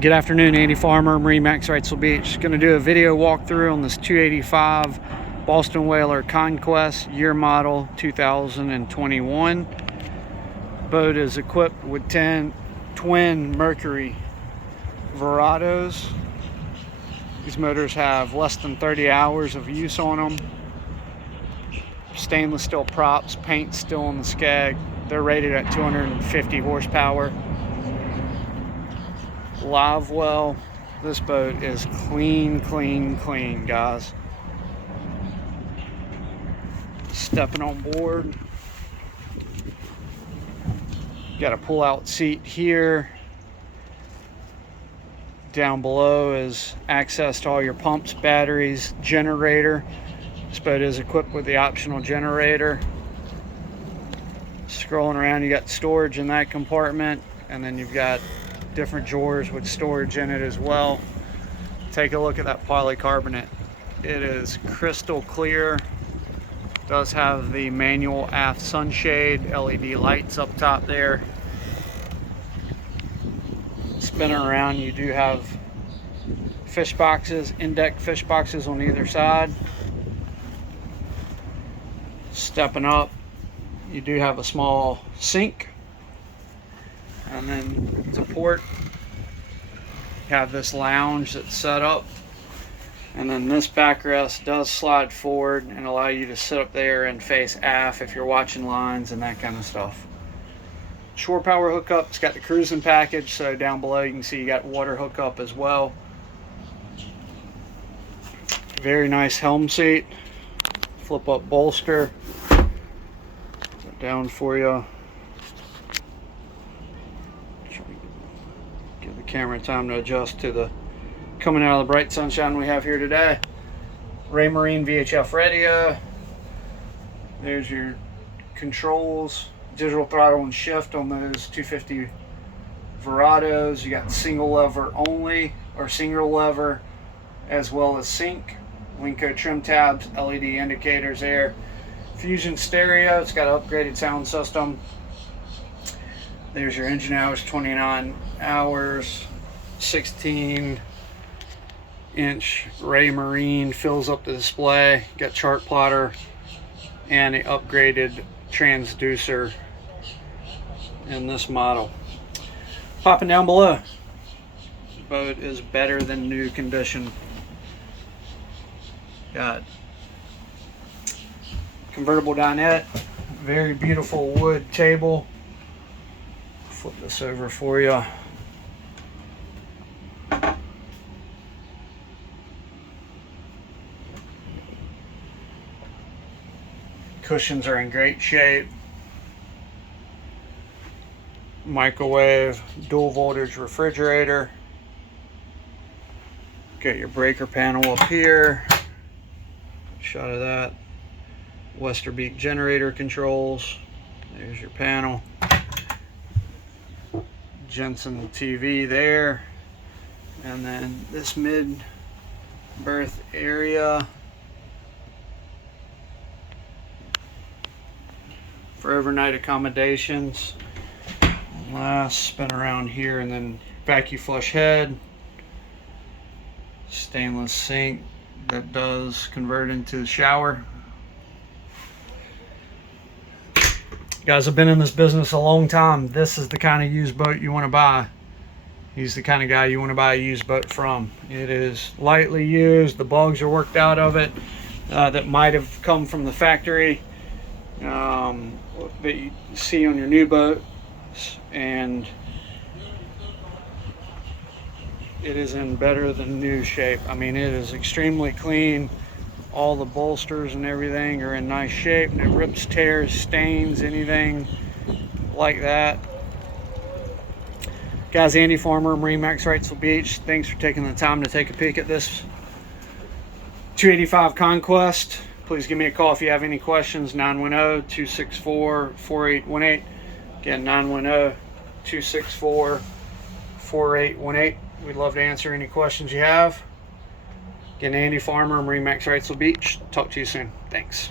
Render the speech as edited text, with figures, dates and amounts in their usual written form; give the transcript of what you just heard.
Good afternoon, Andy Farmer, MarineMax Wrightsville Beach. Going to do a video walkthrough on this 285 Boston Whaler Conquest, year model 2021. Boat is equipped with 10 twin Mercury Verados. These motors have less than 30 hours of use on them. Stainless steel props, paint still on the skeg. They're rated at 250 horsepower. Live well. This boat is clean, guys. Stepping on board. Got a pull-out seat here. Down below is access to all your pumps, batteries, generator. This boat is equipped with the optional generator. Scrolling around, you got storage in that compartment, and then you've got different drawers with storage in it as well. Take a look at that polycarbonate. It is crystal clear. Does have the manual aft sunshade, LED lights up top there. Spinning around, you do have fish boxes, in-deck fish boxes on either side. Stepping up, you do have a small sink. And then to port, you have this lounge that's set up, and then this backrest does slide forward and allow you to sit up there and face aft if you're watching lines and that kind of stuff. Shore power hookup, it's got the cruising package, so down below you can see you got water hookup as well. Very nice helm seat, flip up bolster, down for you. Give the camera time to adjust to the coming out of the bright sunshine we have here today. Raymarine VHF radio. There's your controls, digital throttle and shift on those 250 Verados. You got single lever only or single lever, as well as sync. Winco trim tabs, LED indicators there. Fusion stereo, it's got an upgraded sound system. There's your engine hours, 29 hours, 16-inch Raymarine fills up the display. Got chart plotter and an upgraded transducer in this model. Popping down below, the boat is better than new condition. Got convertible dinette, very beautiful wood table. Flip this over for you. Cushions are in great shape. Microwave, dual voltage refrigerator. Got your breaker panel up here. Shot of that. Westerbeek generator controls. There's your panel. Jensen TV there, and then this mid berth area for overnight accommodations. Last spin around here, and then vacuum flush head, stainless sink that does convert into the shower. Guys, I've been in this business a long time. This is the kind of used boat you want to buy. He's the kind of guy you want to buy a used boat from. It is lightly used. The bugs are worked out of it that might have come from the factory that you see on your new boat, and it is in better than new shape. I mean, it is extremely clean. All the bolsters and everything are in nice shape, and it rips, tears, stains, anything like that. Guys, Andy Farmer, MarineMax Wrightsville Beach. Thanks for taking the time to take a peek at this 285 Conquest. Please give me a call if you have any questions. 910-264-4818. Again, 910-264-4818. We'd love to answer any questions you have. Again, Andy Farmer, MarineMax Wrightsville Beach. Talk to you soon. Thanks.